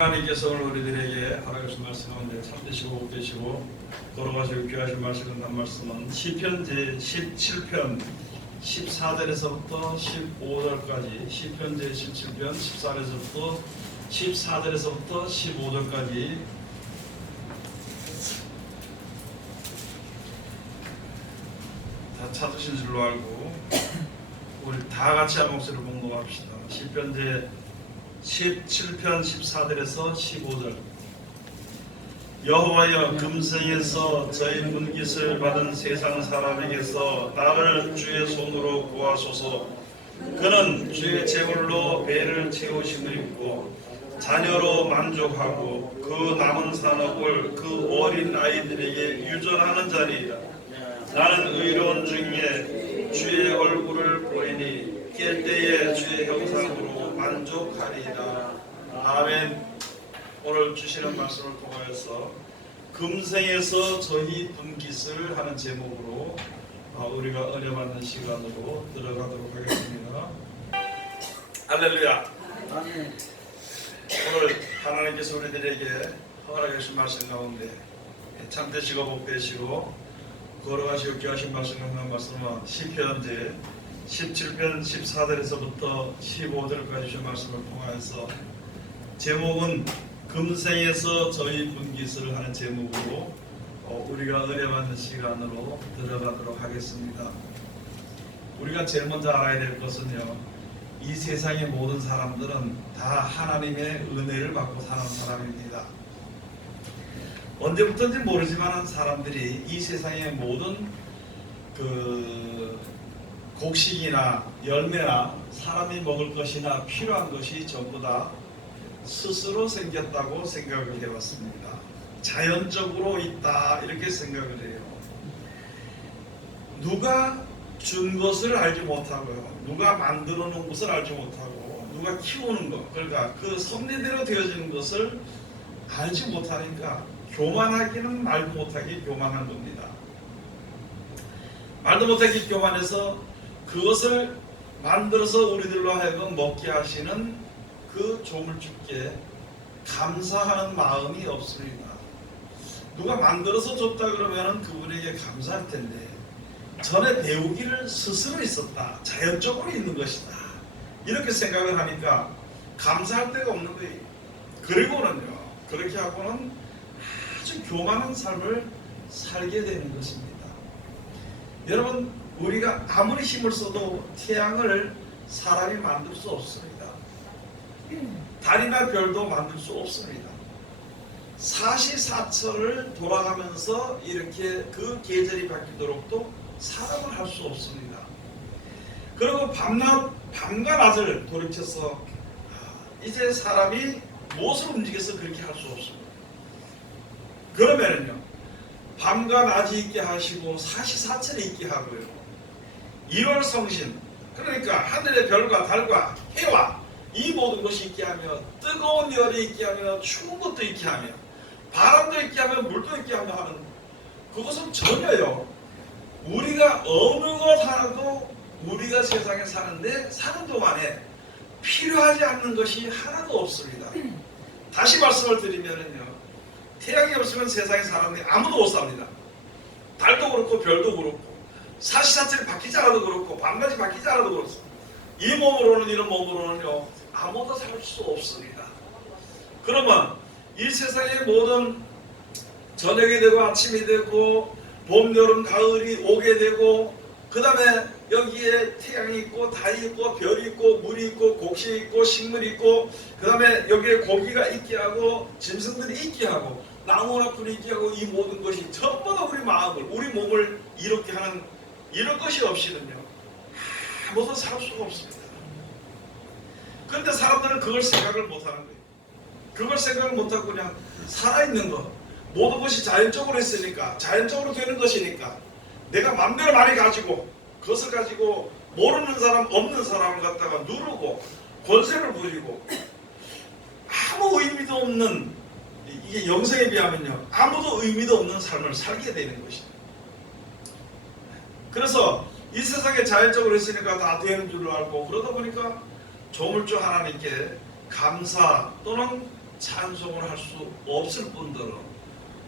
하나님께서 오늘 우리들에게 허락하신 말씀은 참되시고 복되시고 걸어가시고 귀하신 말씀은 한 말씀은 시편 제17편 14절에서부터 15절까지 시편 제17편 14절에서부터 14절에서부터 15절까지 다 찾으신 줄로 알고 우리 다 같이 한 목소리로 공동합시다. 시편 제 17편 14절에서 15절. 여호와여, 금생에서 저희 분깃을 받은 세상 사람에게서 나를 주의 손으로 구하소서. 그는 주의 제물로 배를 채우심을 입고 자녀로 만족하고 그 남은 산업을 그 어린 아이들에게 유전하는 자리이다. 나는 의로운 중에 주의 얼굴을 보이니 깰 때에 주의 형상으로 만족하리이다. 아멘. 오늘 주시는 말씀을 통하여서 금생에서 저희 분깃을 하는 제목으로 우리가 은혜 받는 시간으로 들어가도록 하겠습니다. 할렐루야. 아멘. 오늘 하나님께서 우리들에게 허락해 주신 말씀 가운데 참되시고 복되시고 걸어가시고 귀하신 말씀 하는 말씀은 시편 제 17편 14절에서부터 15절까지 주신 말씀을 통하여서 제목은 금생에서 저희 분깃을 하는 제목으로 우리가 은혜 받는 시간으로 들어가도록 하겠습니다. 우리가 제일 먼저 알아야 될 것은요, 이 세상의 모든 사람들은 다 하나님의 은혜를 받고 사는 사람입니다. 언제부터인지 모르지만 사람들이 이 세상의 모든 곡식이나 열매나 사람이 먹을 것이나 필요한 것이 전부 다 스스로 생겼다고 생각을 해왔습니다. 자연적으로 있다 이렇게 생각을 해요. 누가 준 것을 알지 못하고요, 누가 만들어 놓은 것을 알지 못하고 누가 키우는 것, 그러니까 그 섭리대로 되어지는 것을 알지 못하니까 교만하기는 말도 못하게 교만한 겁니다. 말도 못하게 교만해서 그것을 만들어서 우리들로 하여금 먹게 하시는 그 조물주께 감사하는 마음이 없습니다. 누가 만들어서 줬다 그러면 그분에게 감사할 텐데 전에 배우기를 스스로 있었다, 자연적으로 있는 것이다 이렇게 생각을 하니까 감사할 데가 없는 거예요. 그리고는요, 그렇게 하고는 아주 교만한 삶을 살게 되는 것입니다. 여러분, 우리가 아무리 힘을 써도 태양을 사람이 만들 수 없습니다. 달이나 별도 만들 수 없습니다. 사시사철을 돌아가면서 이렇게 그 계절이 바뀌도록도 사람을 할 수 없습니다. 그리고 밤과 낮을 돌이켜서 이제 사람이 무엇을 움직여서 그렇게 할 수 없습니다. 그러면은요, 밤과 낮이 있게 하시고 사시사철이 있게 하고요, 1월 성신, 그러니까 하늘의 별과 달과 해와 이 모든 것이 있게 하며 뜨거운 열이 있게 하며 추운 것도 있게 하며 바람도 있게 하며 물도 있게 하며 하는 그것은 전혀요, 우리가 어느 것 하나도 우리가 세상에 사는 동안에 필요하지 않는 것이 하나도 없습니다. 다시 말씀을 드리면은요, 태양이 없으면 세상에 사람이 아무도 못 삽니다. 달도 그렇고 별도 그렇고 사시사철이 바뀌지 않아도 그렇고 밤낮이 바뀌지 않아도 그렇습니다. 이 몸으로는 이런 몸으로는요 아무도 살 수 없습니다. 그러면 이 세상의 모든 저녁이 되고 아침이 되고 봄, 여름, 가을이 오게 되고 그 다음에 여기에 태양이 있고 달이 있고 별이 있고 물이 있고 곡식이 있고 식물이 있고 그 다음에 여기에 고기가 있게 하고 짐승들이 있게 하고 나무나 풀이 있게 하고 이 모든 것이 전부 다 우리 마음을, 우리 몸을 이렇게 하는 이런 것이 없이는요 아무도 살 수가 없습니다. 그런데 사람들은 그걸 생각을 못하는 거예요. 그걸 생각을 못하고 그냥 살아있는 것, 모든 것이 자연적으로 있으니까, 자연적으로 되는 것이니까 내가 마음대로 많이 가지고 그것을 가지고 모르는 사람, 없는 사람을 갖다가 누르고 권세를 부리고 아무 의미도 없는, 이게 영생에 비하면요 아무도 의미도 없는 삶을 살게 되는 것입니다. 그래서 이 세상에 자연적으로 있으니까 다 되는 줄로 알고 그러다 보니까 조물주 하나님께 감사 또는 찬송을 할 수 없을 뿐더러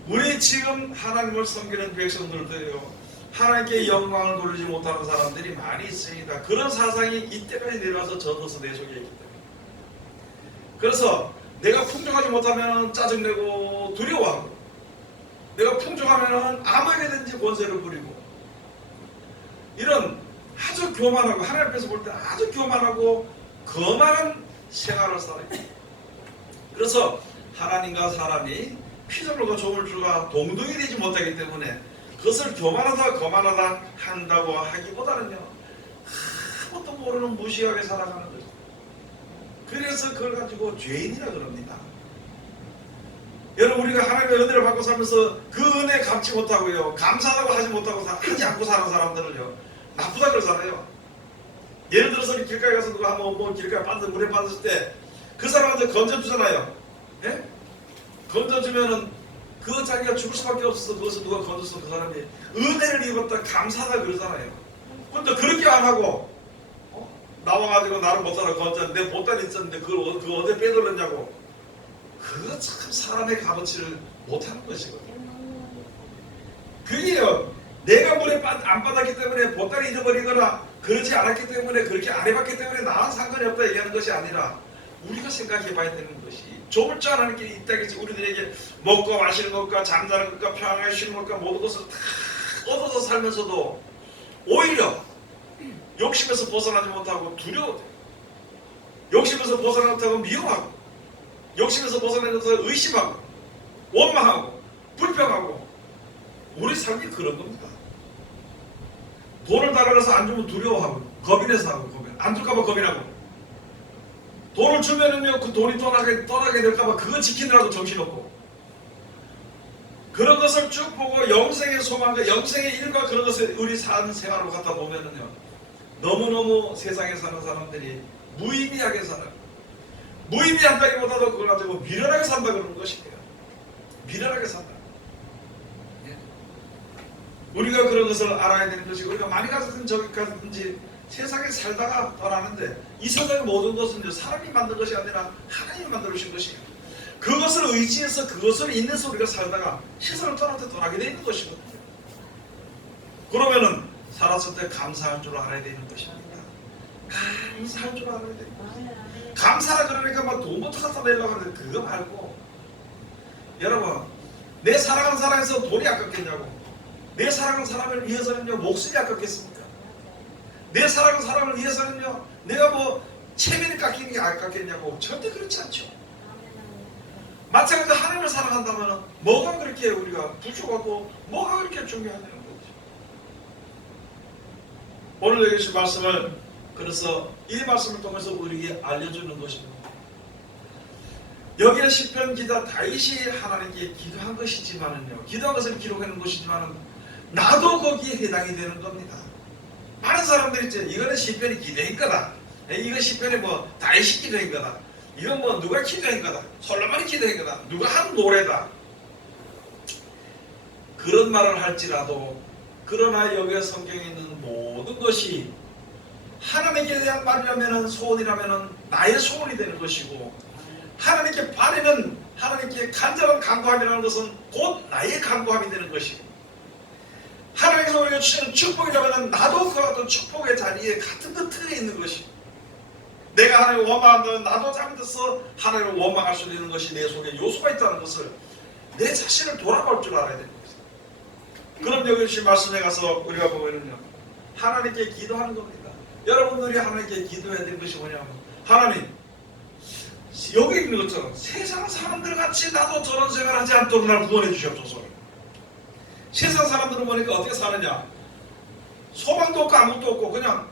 우리 지금 하나님을 섬기는 백성들도요, 하나님께 영광을 돌리지 못하는 사람들이 많이 있습니다. 그런 사상이 이때까지 내려와서 젖어서 내 속에 있기 때문에. 그래서 내가 풍족하지 못하면 짜증내고 두려워하고, 내가 풍족하면 아무에게든지 권세를 부리고, 이런 아주 교만하고, 하나님 앞에서 볼 때 아주 교만하고 거만한 생활을 살아요. 그래서 하나님과 사람이 피조물과 조물주가 동등이 되지 못하기 때문에 그것을 교만하다 거만하다 한다고 하기보다는요, 아무것도 모르는 무식하게 살아가는 거죠. 그래서 그걸 가지고 죄인이라 그럽니다. 여러분, 우리가 하나님의 은혜를 받고 살면서 그 은혜 갚지 못하고요, 감사하다고 하지 못하고 하지 않고 사는 사람들은요, 나쁘다고 살아요. 예를 들어서 길가에 가서 누가 한번 길가에 빠져 물에 빠졌을 때 그 사람한테 건져주잖아요. 예? 건져주면은 그 자기가 죽을 수밖에 없어서 그것을 누가 건져서 그 사람이 은혜를 입었다 감사하다 그러잖아요. 근데 그렇게 안 하고 나와가지고 나를 못하라 건졌는데 내 보따리 있었는데 그걸 어디에 빼돌렸냐고, 그거 참 사람의 값어치를 못하는 것이거든요. 그게요, 내가 물에 안 빠졌기 때문에 보따리 잊어버리거나 그러지 않았기 때문에, 그렇게 안 해봤기 때문에 나와 상관이 없다 얘기하는 것이 아니라, 우리가 생각해 봐야 되는 것이, 좁을 줄 아는 길이 있다겠지. 우리들에게 먹고 마시는 것과 잠자는 것과 평안하게 쉬는 것과 모든 것을 다 얻어서 살면서도 오히려 욕심에서 벗어나지 못하고 두려워돼. 욕심에서 벗어나지 못하고 미워하고, 욕심에서 벗어나지 못하고 의심하고, 원망하고, 불평하고, 우리 삶이 그런 겁니다. 돈을 달아서 안 주면 두려워하고, 겁이 내서 하고, 안 줄까봐 겁이 나고, 돈을 주면은요, 그 돈이 떠나게 될까봐 그거 지키느라고 정신없고, 그런 것을 쭉 보고 영생의 소망과 영생의 일과 그런 것을 우리 사는 생활로 갖다 보면은요, 너무너무 세상에 사는 사람들이 무의미하게 살아요. 무의미한다기보다도 그걸 가지고 미련하게 산다 그러는 것이에요. 미련하게 산다. 예? 우리가 그런 것을 알아야 되는 것이, 우리가 많이 가졌든지 저기 가졌든지 세상에 살다가 떠나는데, 이 세상의 모든 것은 사람이 만든 것이 아니라 하나님이 만들어주신 것이에요. 그것을 의지해서 그것을 인내해서 우리가 살다가 세상을 떠날 때 떠나게 되는 것이거든요. 그러면은 살았을 때 감사할 줄 알아야 되는 것입니다. 감사할 줄 알아야 되는 것입니다. 감사라 그러니까 막 돈부터 갖다 내려고 하는데 그거 말고, 여러분, 내 사랑하는 사람에서 돈이 아깝겠냐고, 내 사랑하는 사람을 위해서는요 목숨이 아깝겠습니까? 내 사랑하는 사람을 위해서는요 내가 뭐 체면이 깎이는 게 아깝겠냐고, 절대 그렇지 않죠. 마찬가지로 하나님을 사랑한다면 뭐가 그렇게 우리가 부족하고 뭐가 그렇게 중요하냐는 거죠. 오늘 여기 주신 말씀을, 그래서 이 말씀을 통해서 우리에게 알려주는 것입니다. 여기에 시편 기자 다윗이 하나님께 기도한 것이지만은요, 기도한 것을 기록하는 것이지만은 나도 거기에 해당이 되는 겁니다. 많은 사람들이 있죠. 이거는 시편이 기도한 거다. 이거 시편이 뭐 다윗이 기도한 거다. 이건 뭐 누가 기도한 거다. 솔로몬이 기도한 거다. 누가 한 노래다. 그런 말을 할지라도, 그러나 여기에 성경에 있는 모든 것이 하나님께 대한 말이라면, 소원이라면 나의 소원이 되는 것이고, 하나님께 바라는, 하나님께 간절한 간구함이라는 것은 곧 나의 간구함이 되는 것이고, 하나님께서 우리가 주시는 축복이라면 나도 그와 같은 축복의 자리에 같은 그 틀에 있는 것이, 내가 하나님을 원망한다면 나도 잘못해서 하나님을 원망할 수 있는 것이 내 속에 요소가 있다는 것을, 내 자신을 돌아볼 줄 알아야 되는 것입니다. 그럼 여기 주신 말씀에 가서 우리가 보면요, 하나님께 기도하는 겁니다. 여러분들이 하나님께 기도해야 되는 것이 뭐냐면, 하나님, 여기 있는 것처럼 세상 사람들 같이 나도 저런 생활하지 않도록 날 구원해 주시옵소서. 세상 사람들은 보니까 어떻게 사느냐, 소망도 없고 아무것도 없고 그냥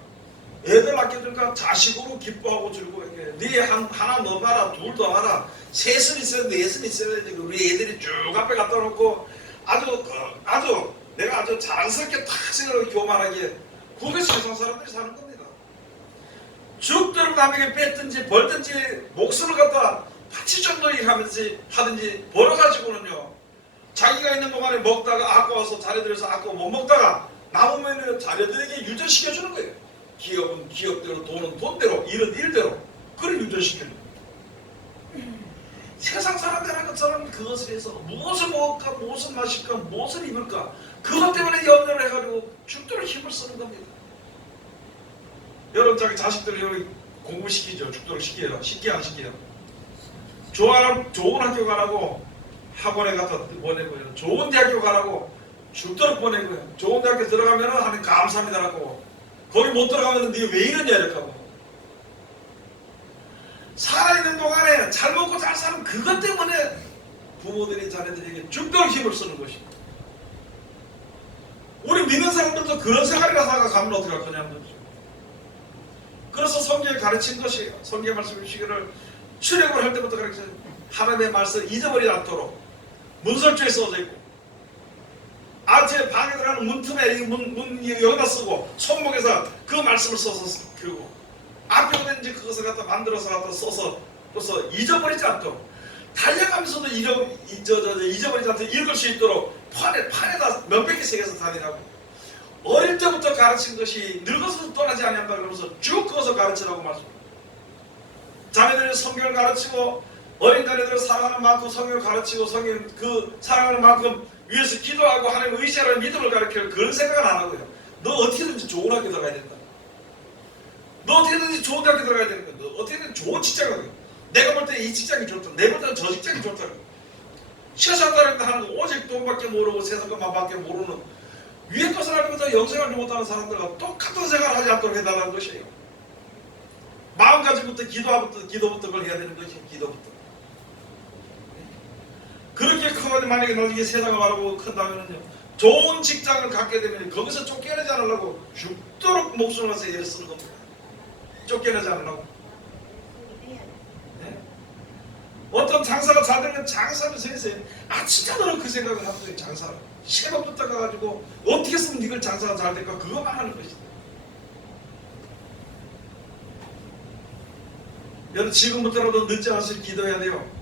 애들 낳게되니까 자식으로 기뻐하고 즐거워해. 네 하나 더 하라, 둘 더 하라, 셋은 있어야 돼, 넷은 있어야 돼. 우리 애들이 쭉 앞에 갖다 놓고 아주 내가 아주 자랑스럽게 탁 생각하고 교만하게, 그게 세상 사람들이 사는 겁니다. 죽도록 남에게 뺏든지 벌든지 목숨을 갖다 바칠 정도 하든지 벌어가지고는요, 자기가 있는 동안에 먹다가 아까워서 자녀들에서 아까워 못 먹다가 남으면 자녀들에게 유전시켜주는 거예요. 기업은 기업대로, 돈은 돈대로, 일은 일대로, 그걸 유전시켜주는 거예요. 세상 사람들한 것처럼 그것을 해서 무엇을 먹을까, 무엇을 마실까, 무엇을 입을까, 그것 때문에 염려를 해가지고 죽도록 힘을 쓰는 겁니다. 여러분 자기 자식들을 공부시키죠. 죽도록 시켜요. 시켜 안 시켜요? 좋은 학교 가라고 학원에 갖다 보내고요. 좋은 대학교 가라고 죽도록 보내고요. 좋은 대학교 들어가면 하나님 감사합니다라고, 거기 못 들어가면 네가 왜 이러냐 이렇게 살아있는 동안에 잘 먹고 잘 사는 그것 때문에 부모들이 자녀들에게 죽도록 힘을 쓰는 것입니다. 우리 믿는 사람들도 그런 생활이라 생각하면 어떻게 할 거냐는 거죠. 그래서 성경에 가르친 것이에요. 성경 말씀 시기를 출애굽을 할 때부터 가르쳐요. 하나님의 말씀 잊어버리지 않도록 문설주에 써져 있고, 아제 방에 들어가는 문틈에 문 여기다 쓰고, 손목에서 그 말씀을 써서 그리고 앞에 오든지 그것을 갖다 만들어서 갖다 써서 잊어버리지 않도록, 달려가면서도 잊어버리지 않도록 읽을 수 있도록 판에다 몇백 개 새겨서 다니라고. 어릴 때부터 가르친 것이 늙어서도 떠나지 아니한다 그러면서 쭉 그것을 가르치라고 말씀합니다. 자녀들이 성경을 가르치고, 어린 자녀들을 사랑하는 만큼 성경을 가르치고, 성경 그 사랑하는 만큼 위해서 기도하고 하나님을 의지하라는 믿음을 가르치는 그런 생각은 안 하고요. 너 어떻게든지 좋은 학교 들어가야 된다. 너 어떻게든지 좋은 대학교 들어가야 되는 거야. 너 어떻게든 좋은 직장을 가야 돼. 내가 볼 때 이 직장이 좋다. 내가 볼 때는 저 직장이 좋다. 시험한다는 하는 거 오직 돈밖에 모르고 세상 것만밖에 모르는, 위에 것을 알면서 영생을 못하는 사람들과 똑같은 생활을 하지 않도록 해달라는 것이에요. 마음가짐부터 기도부터 그걸 해야 되는 것이에요. 기도부터. 그렇게 커가지고 만약에 나중에 세상을 바라보고 큰다면요, 좋은 직장을 갖게 되면 거기서 쫓겨나지 않으려고 죽도록 목숨을 걸어서 애를 쓰는 겁니다. 쫓겨나지 않으려고. 네? 어떤 장사가 잘 되면 장사하면서 해서 진짜 너는 그 생각을 하는 거예요. 장사를 새벽부터 가가지고 어떻게 쓰면 이걸 장사가 잘 될까 그것만 하는 것이다. 여러분 지금부터라도 늦지 않으시고 기도해야 돼요.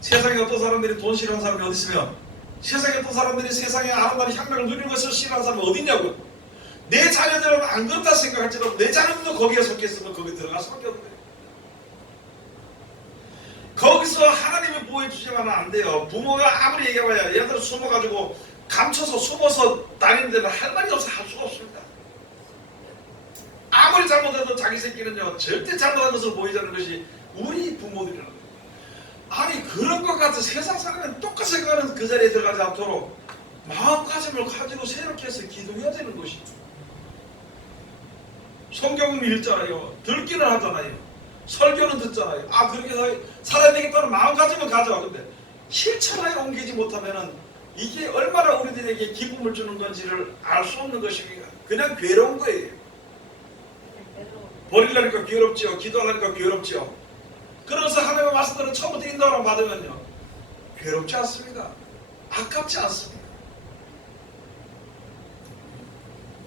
세상에 어떤 사람들이 돈 싫어하는 사람이 어디 있으면, 세상에 어떤 사람들이 세상에 아름다운 향락을 누리는 것을 싫어하는 사람이 어디 있냐고. 내 자녀들은 안 그렇다 생각할지라도 내 자녀들도 거기에 속해 있으면 거기 들어갈 수밖에 없는 거예요. 거기서 하나님이 보호해주지만 안 돼요. 부모가 아무리 얘기해봐야 얘들 숨어가지고 감춰서 숨어서 다니는 데는 할 말이 없어 할 수가 없습니다. 아무리 잘못해도 자기 새끼는요 절대 잘못한 것을 보이자는 것이 우리 부모들이라는 거예요. 아니 그런 것 같아 세상 사람은 똑같이 생각하는 그 자리에 들어가지 않도록 마음가짐을 가지고 새롭게 해서 기도해야 되는 것이죠. 성경은 읽잖아요. 듣기는 하잖아요. 설교는 듣잖아요. 그렇게 살아야 되겠다는 마음가짐을 가져. 근데 실천하에 옮기지 못하면은 이게 얼마나 우리들에게 기쁨을 주는 건지를 알 수 없는 것이니까 그냥 괴로운 거예요. 버리려니까 괴롭지요. 기도하려니까 괴롭지요. 그래서 하나님의 말씀대로 처음부터 인도하라 받으면요 괴롭지 않습니다. 아깝지 않습니다.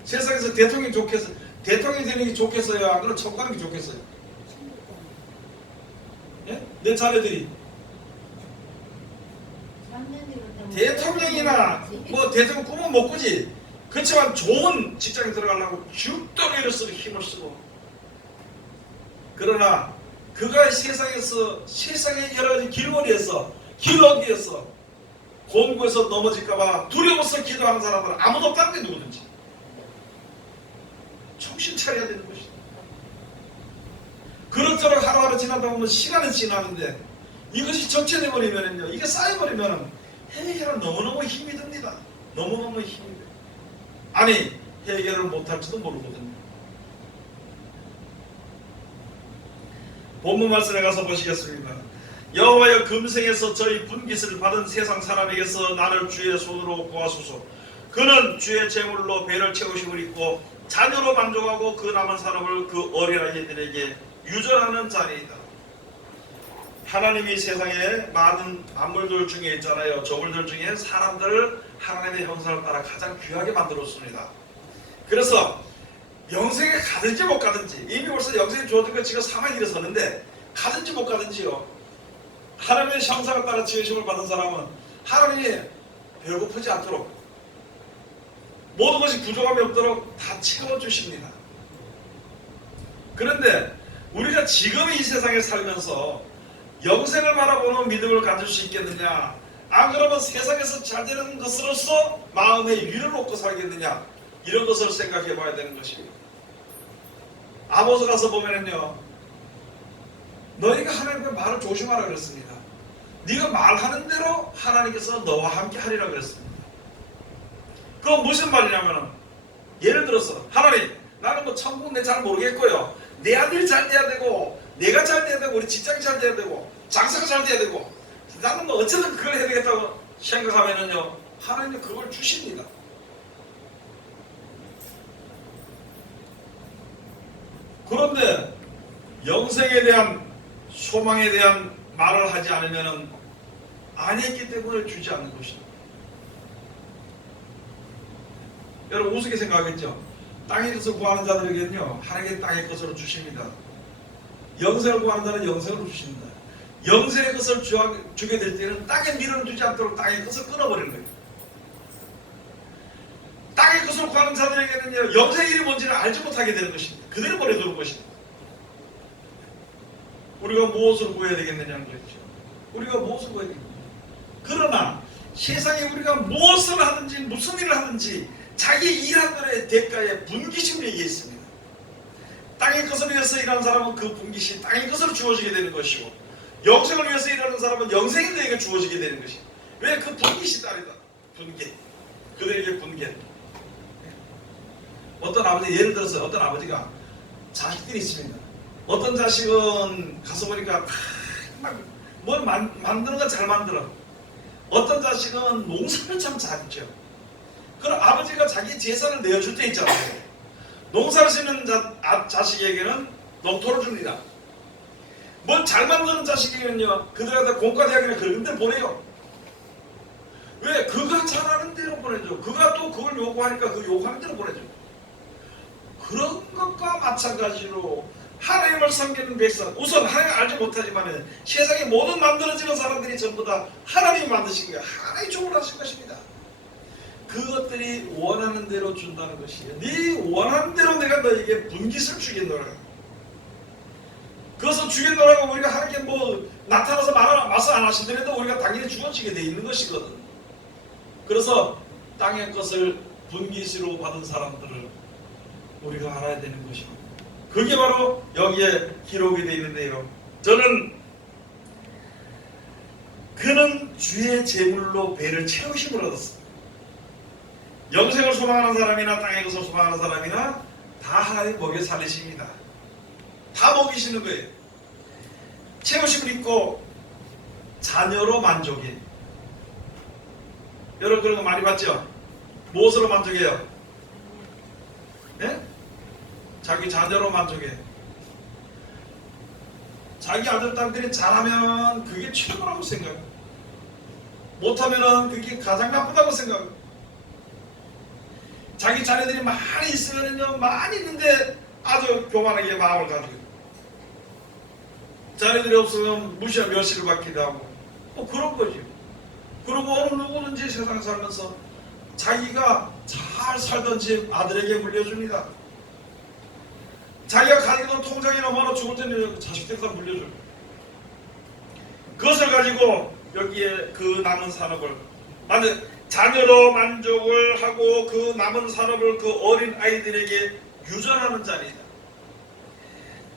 세상에서 대통령이 되는 게 좋겠어요? 안 그러면 천국 가는 게 좋겠어요? 예? 내 자녀들이 대통령이나 뭐 대통령 꿈은 못 꾸지. 그렇지만 좋은 직장에 들어가려고 죽도록 애를 쓰고 힘을 쓰고, 그러나 그가 세상의 여러 가지 길거리에서 길어기에서 공부에서 넘어질까봐 두려워서 기도하는 사람들은 아무도 없다는 게 누구든지 정신 차려야 되는 것이다. 그렇도록 하루하루 지나다 보면 시간은 지나는데 이것이 적체되어버리면요, 이게 쌓여버리면 해결은 너무너무 힘이 듭니다. 너무너무 힘이 돼요. 아니 해결을 못할지도 모르거든요. 본문 말씀에 가서 보시겠습니다. 여호와여 금생에서 저희 분깃을 받은 세상 사람에게서 나를 주의 손으로 구하소서. 그는 주의 제물로 배를 채우심을 입고 자녀로 만족하고 그 남은 산업을 그 어린아이들에게 유전하는 자니이다. 하나님이 세상에 많은 만물들 중에 있잖아요. 저물들 중에 사람들을 하나님의 형상을 따라 가장 귀하게 만들었습니다. 그래서 영생에 가든지 못 가든지, 이미 벌써 영생이 주어진 거 지금 사망이 일어섰는데 가든지 못 가든지요, 하나님의 형상을 따라 지으심을 받은 사람은 하나님이 배고프지 않도록 모든 것이 부족함이 없도록 다 채워주십니다. 그런데 우리가 지금 이 세상에 살면서 영생을 바라보는 믿음을 가질 수 있겠느냐? 안 그러면 세상에서 잘 되는 것으로서 마음의 위를 놓고 살겠느냐? 이런 것을 생각해 봐야 되는 것입니다. 아모스 가서 보면은요, 너희가 하나님의 말을 조심하라 그랬습니다. 네가 말하는 대로 하나님께서 너와 함께 하리라 그랬습니다. 그건 무슨 말이냐면은, 예를 들어서 하나님, 나는 뭐 천국 내 잘 모르겠고요, 내 아들이 잘 돼야 되고, 내가 잘 돼야 되고, 우리 직장이 잘 돼야 되고, 장사가 잘 돼야 되고, 나는 뭐 어쨌든 그걸 해야 되겠다고 생각하면은요, 하나님은 그걸 주십니다. 그런데 영생에 대한 소망에 대한 말을 하지 않으면은 안 했기 때문에 주지 않는 것입니다. 여러분 우습게 생각하겠죠? 땅의 것을 구하는 자들에게는요, 하나님께 땅의 것으로 주십니다. 영생을 구하는 자는 영생으로 주십니다. 영생의 것을 주게 될 때는 땅의 미련을 주지 않도록 땅의 것을 끊어버리는 거예요. 땅의 것을 구하는 자들에게는요, 영생의 일이 뭔지를 알지 못하게 되는 것입니다. 그대로 버려두는 것입니다. 우리가 무엇을 구해야 되겠느냐는 거죠. 우리가 무엇을 구해야 되겠느냐. 그러나 세상에 우리가 무엇을 하든지 무슨 일을 하든지 자기 일하는 대가에 분기심이 있습니다. 땅의 것을 위해서 일하는 사람은 그 분기심, 땅의 것으로 주어지게 되는 것이고, 영생을 위해서 일하는 사람은 영생이 그에게 주어지게 되는 것입니다. 왜? 그 분깃이 딸이다. 분깃. 그들에게 분깃. 어떤 아버지, 예를 들어서 어떤 아버지가 자식들이 있습니다. 어떤 자식은 가서 보니까 뭘 만드는 건 잘 만들어. 어떤 자식은 농사를 참 잘했죠. 그럼 아버지가 자기 재산을 내어줄 때 있잖아요. 농사를 짓는 자식에게는 농토를 줍니다. 뭘 잘 만드는 자식에게는요, 그들한테 공과대학이나 그런 데 보내요. 왜? 그가 잘하는 대로 보내줘. 그가 또 그걸 요구하니까 그 요구하는 대로 보내줘. 그런 것과 마찬가지로 하나님을 섬기는 백성, 우선 하나님을 알지 못하지만 세상에 모든 만들어지는 사람들이 전부 다 하나님이 만드신 거예요. 하나님이 조언을 하신 것입니다. 그것들이 원하는 대로 준다는 것이에요. 네 원하는 대로 내가 너에게 분깃을 주겠노라. 그것을 주겠노라고 우리가 하나님께 뭐 나타나서 말씀 안 하시더라도 우리가 당연히 주어지게 돼 있는 것이거든. 그래서 땅의 것을 분깃으로 받은 사람들을 우리가 알아야 되는 것입니다. 그게 바로 여기에 기록이 되어 있는데요. 저는 그는 주의 제물로 배를 채우심을 얻었습니다. 영생을 소망하는 사람이나 땅의 것을 소망하는 사람이나 다 하나님 먹여 살리십니다. 다 먹이시는 거예요. 채우심을 입고 자녀로 만족해. 여러분 그런 거 많이 봤죠? 무엇으로 만족해요? 네? 자기 자녀로 만족해. 자기 아들 딸들이 잘하면 그게 최고라고 생각해. 못하면 그게 가장 나쁘다고 생각해. 자기 자녀들이 많이 있으면요, 많이 있는데 아주 교만하게 마음을 가지고 있고, 자녀들이 없으면 무시한 멸시를 받기도 하고, 뭐 그런 거죠. 그리고 어느 누구든지 세상 살면서 자기가 잘 살던 집 아들에게 물려줍니다. 자기가 가지고 통장이나 뭐나 죽을 때는 자식들과 물려줘요. 그것을 가지고 여기에 그 남은 산업을 자녀로 만족을 하고 그 남은 산업을 그 어린 아이들에게 유전하는 자리이다.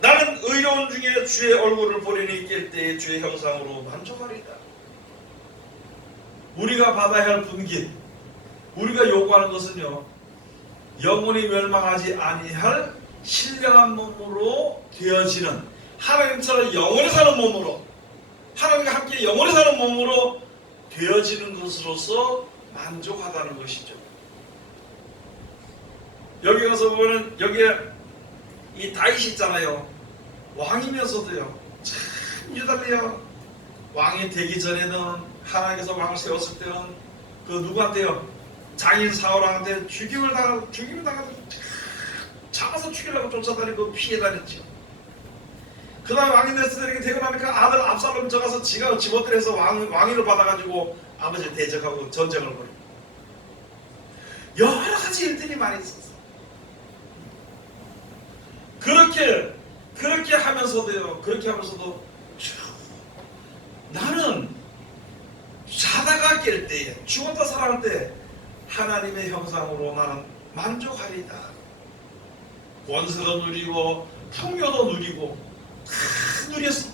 나는 의로운 중에 주의 얼굴을 보리니 깰 때에 주의 형상으로 만족하리다. 우리가 받아야 할 분깃, 우리가 요구하는 것은요, 영원히 멸망하지 아니할 신령한 몸으로 되어지는, 하나님처럼 영원히 사는 몸으로, 하나님과 함께 영원히 사는 몸으로 되어지는 것으로서 만족하다는 것이죠. 여기 가서 보면 여기에 이 다윗이 있잖아요. 왕이면서도요, 참 유달리요. 왕이 되기 전에는 하나님께서 왕을 세웠을 때는 그 누구한테요? 장인 사울왕한테 죽임을 당하고 잡아서 죽이려고 쫓아다니고 피해 다녔죠. 그 다음에 왕이 됐을 때 되고 나니까 아들 압살롬 져가서 지가 집어들여서 왕위를 받아가지고 아버지를 대적하고 전쟁을 벌이고 여러 가지 일들이 많이 있었어요. 그렇게 하면서도 나는 자다가 깰 때에, 죽었다 살아날 때 하나님의 형상으로 나는 만족하리이다. 권세도 누리고 풍요도 누리고 다 누렸어.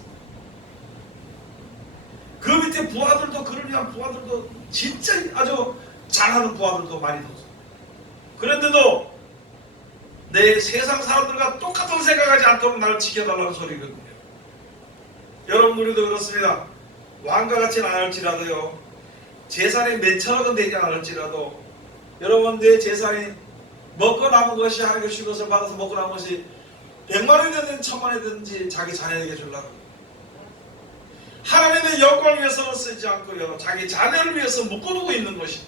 그 밑에 부하들도, 그를 위한 부하들도 진짜 아주 잘하는 부하들도 많이 뒀어. 그런데도 내 세상 사람들과 똑같은 생각하지 않도록 나를 지켜달라는 소리거든요. 여러분, 우리도 그렇습니다. 왕과 같지는 않을지라도요, 재산이 몇천억은 되지 않을지라도, 여러분, 내 재산이 먹고 남은 것이, 하나님의 준 것을 받아서 먹고 남은 것이 100만원이 되든 1000만원이 되든지 자기 자녀에게 주려고, 하나님의 영광을 위해서는 쓰지 않고요, 자기 자녀를 위해서 묶어두고 있는 것이,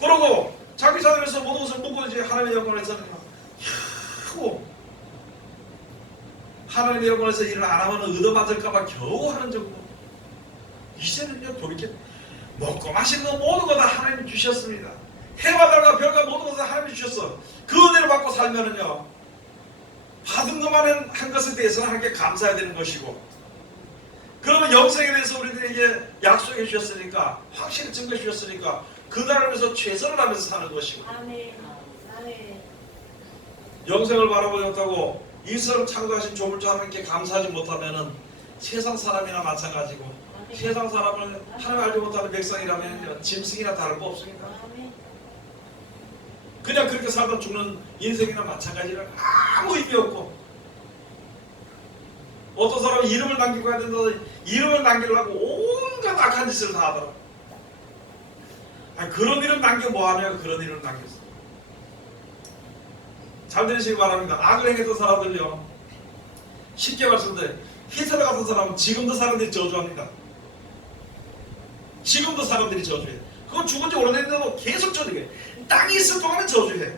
그러고 자기 자녀를 위해서 모든 것을 묶고 이제 하나님의 영광을 위해서는 하고, 하나님의 영광을 위해서 일을 안 하면 얻어맞을까봐 겨우 하는 정도. 이제는요, 돌이켜 먹고 마시는 거 모든 거 다 하나님이 주셨습니다. 해와 달과 별과 모든 것을 하나님이 주셨어. 그 은혜를 받고 살면은요, 받은 것만 한 것에 대해서는 하나님께 감사해야 되는 것이고, 그러면 영생에 대해서 우리들에게 약속해 주셨으니까, 확실히 증거해 주셨으니까 그 나라를 위해서 최선을 하면서 사는 것이고, 아멘. 아멘. 영생을 바라보지 못하고 이스라엘 창조하신 조물주 하나님께 감사하지 못하면은 세상 사람이나 마찬가지고, 아멘. 세상 사람을 하나님 알지 못하는 백성이라면 짐승이나 다를 거 없습니다. 아멘. 그냥 그렇게 살다 죽는 인생이나 마찬가지라 아무 의미 없고, 어떤 사람은 이름을 남기고 해야 된다, 이름을 남기려고 온갖 악한 짓을 다 하더라. 아니, 그런 이름 남겨 뭐하냐고. 그런 이름을 남겼어. 잘 들으시기 바랍니다. 악을 행했던 사람들요, 쉽게 말씀드려, 히틀러 같은 사람은 지금도 사람들이 저주합니다. 지금도 사람들이 저주해. 그건 죽은 지 오래됐는데도 계속 저주해. 땅이 있을 동안은 저주해.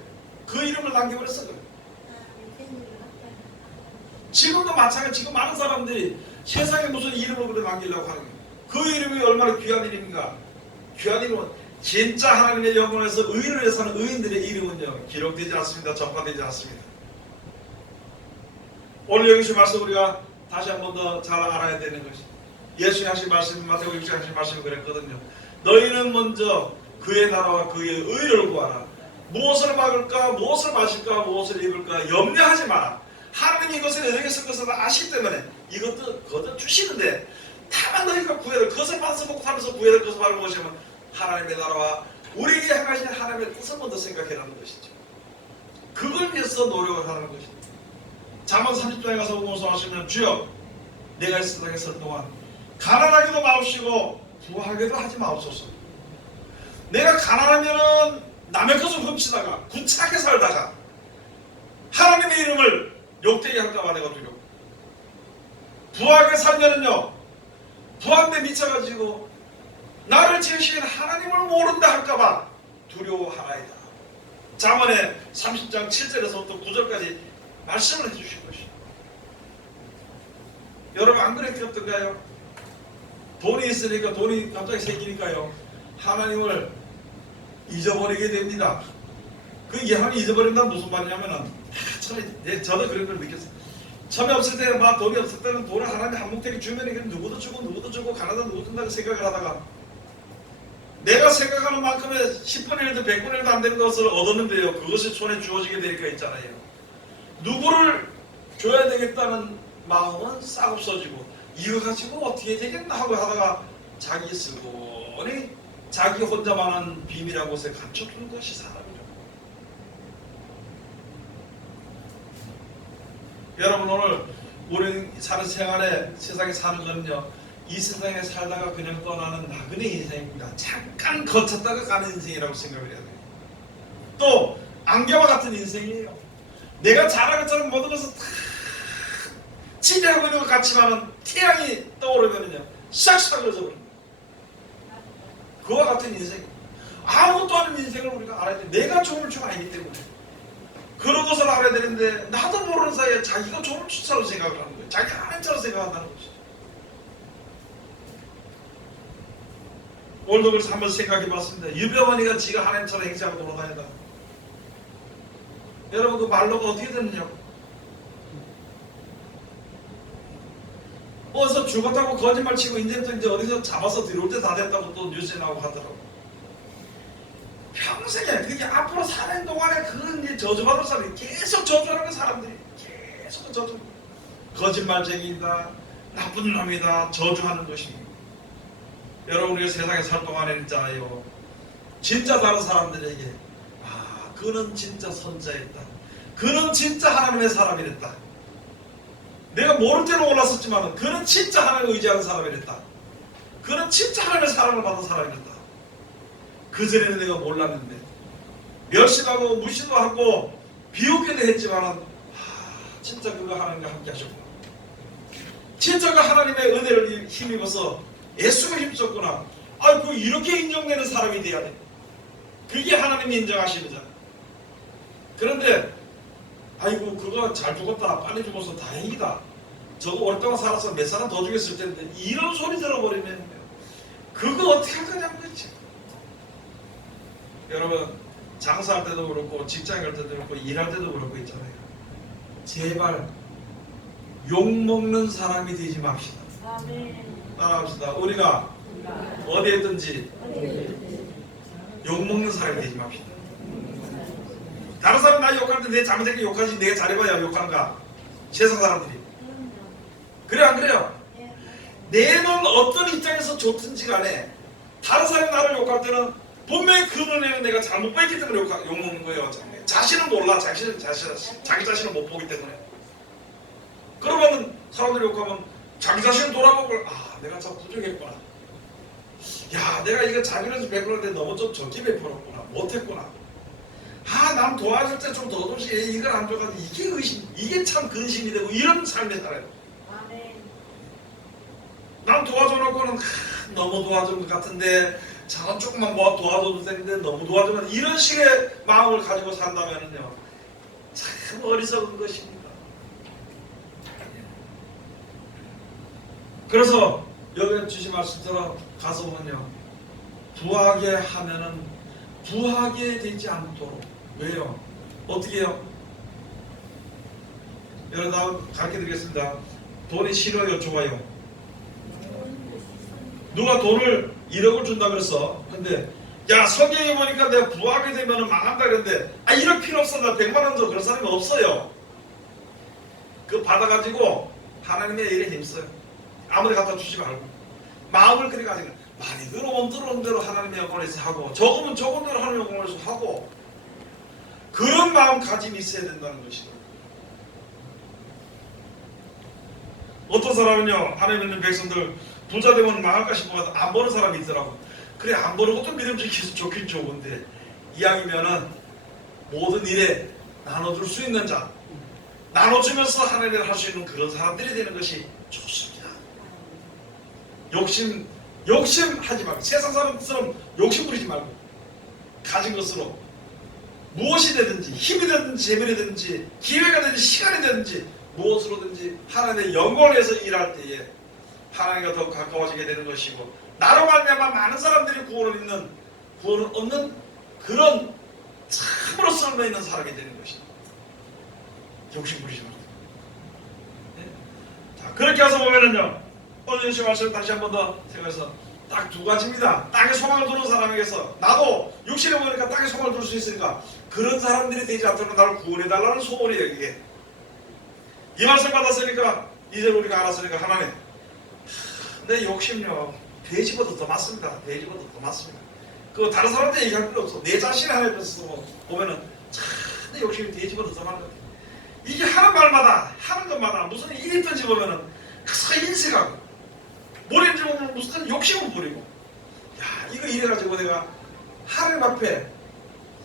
그 이름을 남겨버렸어. 그래. 지금도 마찬가지. 지금 많은 사람들이 세상에 무슨 이름을 그래 남기려고 하는 거예요. 그 이름이 얼마나 귀한 이름인가. 귀한 이름은 진짜 하나님의 영혼에서 의를 위해서 사는 의인들의 이름은요, 기록되지 않습니다. 전파되지 않습니다. 오늘 여기서 말씀 우리가 다시 한 번 더 잘 알아야 되는 것이, 예수님 하신 말씀, 마태복음 6장 하신 말씀이 그랬거든요. 너희는 먼저 그의 나라와 그의 의를 구하라. 무엇을 먹을까, 무엇을 마실까, 무엇을 입을까 염려하지 마라. 하나님이 이것을 너희에게 쓴 것을 아시기 때문에 이것도 거둬 주시는데, 다만 너희가 구해야, 그것을 받아서 먹고 하면서 구해야 될 것을 알고 보시면 하나님의 나라와 우리에게 행하신 하나님의 뜻을 먼저 생각해라는 것이죠. 그걸 위해서 노력을 하는 것이죠. 잠언 30장에 가서 공성하시면, 주여 내가 이 세상에 설 동안 가난하게도 마옵시고 부하게도 하지 마옵소서. 내가 가난하면은 남의 것을 훔치다가 구차하게 살다가 하나님의 이름을 욕되게 할까봐 내가 두려워. 부하게 살면은요, 부한데 미쳐가지고 나를 지으신 하나님을 모른다 할까봐 두려워하나이다. 잠언의 30장 7절에서부터 9절까지 말씀을 해주신 것이죠. 여러분, 안 그랬던가요? 돈이 있으니까, 돈이 갑자기 생기니까요, 하나님을 잊어버리게 됩니다. 그 하나님 잊어버린다는 무슨 말이냐면은, 저도 그런 걸 느꼈어요. 처음에 없을 때, 막 돈이 없을 때는 돈을 하나님 한 뭉텅이 주면 누구도 주고 가난한 누구 준다고 생각을 하다가, 내가 생각하는 만큼의 10분의 1도 100분의 1도 안 되는 것을 얻었는데요, 그것이 손에 주어지게 되니까 있잖아요. 누구를 줘야 되겠다는 마음은 싹 없어지고, 이거 가지고 어떻게 되겠나 하고 하다가 자기 슬그머니 자기 혼자만한 비밀한 곳에 감춰두는 것이 사람이라고. 여러분, 오늘 우리 사는 생활에, 세상에 사는 거는요, 이 세상에 살다가 그냥 떠나는 나그네 인생입니다. 잠깐 거쳤다가 가는 인생이라고 생각을 해야 돼요. 또 안개와 같은 인생이에요. 내가 잘한 것처럼 모든 것을 다 지배하고 있는 것 같지만은 태양이 떠오르면은요, 싹 사라져버립니다. 그와 같은 인생, 아무것도 아닌 인생을 우리가 알아야 돼. 내가 조물주가 아니기 때문에 그런 것을 알아야 되는데, 나도 모르는 사이에 자기가 조물주처럼 생각을 하는 거예요. 자기 하나님처럼 생각한다는 것이죠. 오늘도 그래서 한번 생각해 봤습니다. 유병원이가 지가 하나님처럼 행세하고 돌아다닌다. 여러분, 그 말로가 어떻게 되느냐고. 어디서 죽었다고 거짓말 치고 이제 또 이제 어디서 잡아서 들어올 때 다 됐다고 또 뉴스에 나오고 하더라고. 평생에 그게 앞으로 사는 동안에 그 이제 저주받을 사람이 계속 저주하는 사람들이 계속 저주. 거짓말쟁이다, 나쁜 놈이다, 저주하는 것입니다. 여러분 우리가 세상에 살 동안에 있잖아요. 진짜 다른 사람들에게 그는 진짜 선자였다. 그는 진짜 하나님의 사람이랬다. 내가 모를 때는 몰랐었지만 그는 진짜 하나님을 의지하는 사람이랬다. 그는 진짜 하나님의 사랑을 받은 사람이랬다. 그전에는 내가 몰랐는데 멸시하고 무시도 하고 비웃기도 했지만 진짜 그가 하나님과 함께 하셨구나. 진짜 그 하나님의 은혜를 힘입어서 예수가 힘썼구나. 그 이렇게 인정되는 사람이 돼야 돼. 그게 하나님이 인정하시는 거잖아. 그런데 아이고 그거 잘 죽었다, 빨리 죽어서 다행이다, 저거 오랫동안 살아서 몇 사람 더 죽였을 텐데, 이런 소리 들어버리면 그거 어떻게 할 거냐는 거지. 여러분 장사할 때도 그렇고 직장에 갈 때도 그렇고 일할 때도 그렇고 있잖아요. 제발 욕먹는 사람이 되지 맙시다. 따라합시다. 우리가 어디에 있든지 욕먹는 사람이 되지 맙시다. 다른 사람 나 욕할 때 내 잘못된 게 욕하지, 내가 잘해봐야 욕하는가? 세상 사람들이. 그래 안 그래요? 내는 어떤 입장에서 좋든지 간에 다른 사람이 나를 욕할 때는 분명히 그 눈에는 내가 잘못 봤기 때문에 욕먹는 거예요. 자신은 몰라. 자기 자신을 못 보기 때문에. 그러면 사람들이 욕하면 자기 자신을 돌아보고 내가 참 부족했구나. 내가 이거 자기를 베풀었는데 너무 좀 적게 베풀었구나. 못했구나. 남 도와줄 때 좀 더 도시 이걸 안 줘가지고 이게 의심, 이게 참 근심이 되고 이런 삶에 살아요. 남 도와줘놓고는 너무 도와준 것 같은데 저는 조금만 도와줘도 되는데 너무 도와주면, 이런 식의 마음을 가지고 산다면요 참 어리석은 것입니다. 그래서 여기 주신 말씀처럼 가서 보면요, 부하게 하면은 부하게 되지 않도록. 왜요? 어떻게 해요? 여러분 가르쳐 드리겠습니다. 돈이 싫어요, 좋아요? 누가 돈을 1억을 준다 그랬어. 근데 성경에 보니까 내가 부하게 되면 망한다 그랬는데 이럴 필요 없어, 나 100만 원 줘, 그런 사람이 없어요. 그거 받아가지고 하나님의 일에 힘써요. 아무리 갖다 주지 말고 마음을 그렇게 가지고 많이 들어온 대로 하나님의 영광을 위해서 하고, 적으면 적은 대로 하나님의 영광을 위해서 하고, 그런 마음가짐이 있어야 된다는 것이에요. 어떤 사람은요, 하나님 있는 백성들 부자 되면 망할까 싶어서 안 버는 사람이 있더라고. 그래, 안 버는 것도 믿음직해서 좋긴 좋은데 이왕이면은 모든 일에 나눠줄 수 있는 자, 나눠주면서 하나님을 할 수 있는 그런 사람들이 되는 것이 좋습니다. 욕심하지 말고, 세상 사람처럼 욕심 부리지 말고, 가진 것으로 무엇이 되든지, 힘이 되든지 재물이 되든지 기회가 되든지 시간이 되든지 무엇으로든지 하나님의 영광을 위해서 일할 때에 하나님과 더 가까워지게 되는 것이고, 나로 말미암아 많은 사람들이 구원을 얻는 그런 참으로 썰매 있는 사람이 되는 것입니다. 욕심 부리지 말고. 자, 그렇게 해서 보면은요, 오늘 주신 말씀 다시 한 번 더 생각해서 딱 두 가지입니다. 땅에 소망을 두는 사람에게서, 나도 육신에 보니까 땅에 소망을 둘 수 있으니까 그런 사람들이 되지 않도록 나를 구원해달라는 소원이에요. 이게 이 말씀 받았으니까 이제 우리가 알았으니까, 하나님 내 욕심요 돼지보다 더 많습니다. 돼지보다 더 많습니다. 그거 다른 사람한테 얘기할 필요 없어. 내 자신이 하나님께서 보면은 참 내 욕심이 돼지보다 더 많은 것 같아. 이게 하는 말마다 하는 것마다 무슨 일이 있든지 보면은 그서 인색하고, 뭐랬는지 보면 무슨 욕심을 부리고, 이거 이래가지고 내가 하나님 앞에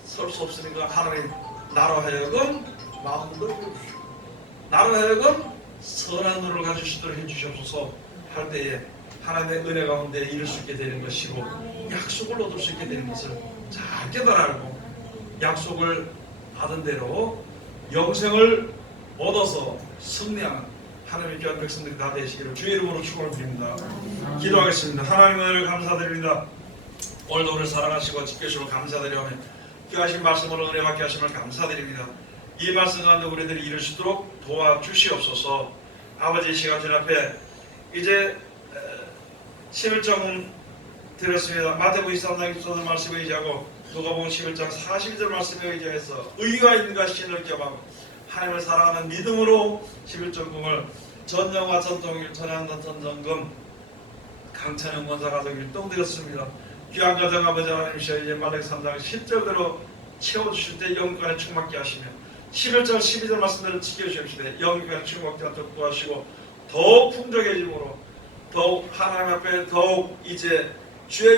설 수 없으니까 하나님 나로 하여금 마음을 주십시오. 나로 하여금 선한 눈을 가질 수 있도록 해주시옵소서 할 때에 하나님의 은혜 가운데 이룰 수 있게 되는 것이고, 약속을 얻을 수 있게 되는 것을 잘 깨달아알고 약속을 받은 대로 영생을 얻어서 승리하는 하나님의 귀한 백성들이 다 되시기를 주의 이름으로 축원을 드립니다. 기도하겠습니다. 하나님의 은혜를 감사드립니다. 오늘도 우리를 사랑하시고 지켜주시고 감사드리며 귀하신 말씀으로 은혜 받게 하심을 감사드립니다. 이 말씀 가운데 우리들이 이룰 수 있도록 도와주시옵소서. 아버지, 시간 전 앞에 이제 11장 드렸습니다. 마태복음 23장 24절 말씀에 의지하고 누가복음 11장 42절 말씀에 의지해서 의가 있는가 신을 겸하고 하나님을 사랑하는 믿음으로 11전금을 전영화 전통일 전향단 전정금 강찬영 원사가족 일동 드렸습니다. 귀한 가정 아버지 하나님이시여 이제 말라기 3장 10절대로 채워주실 때 영광에 충만케 하시며 11절 12절 말씀대로 지켜주십시오. 영광에 충만케 하도록 구하시고 더욱 풍족해짐으로 더욱 하나님 앞에 더욱 이제 주의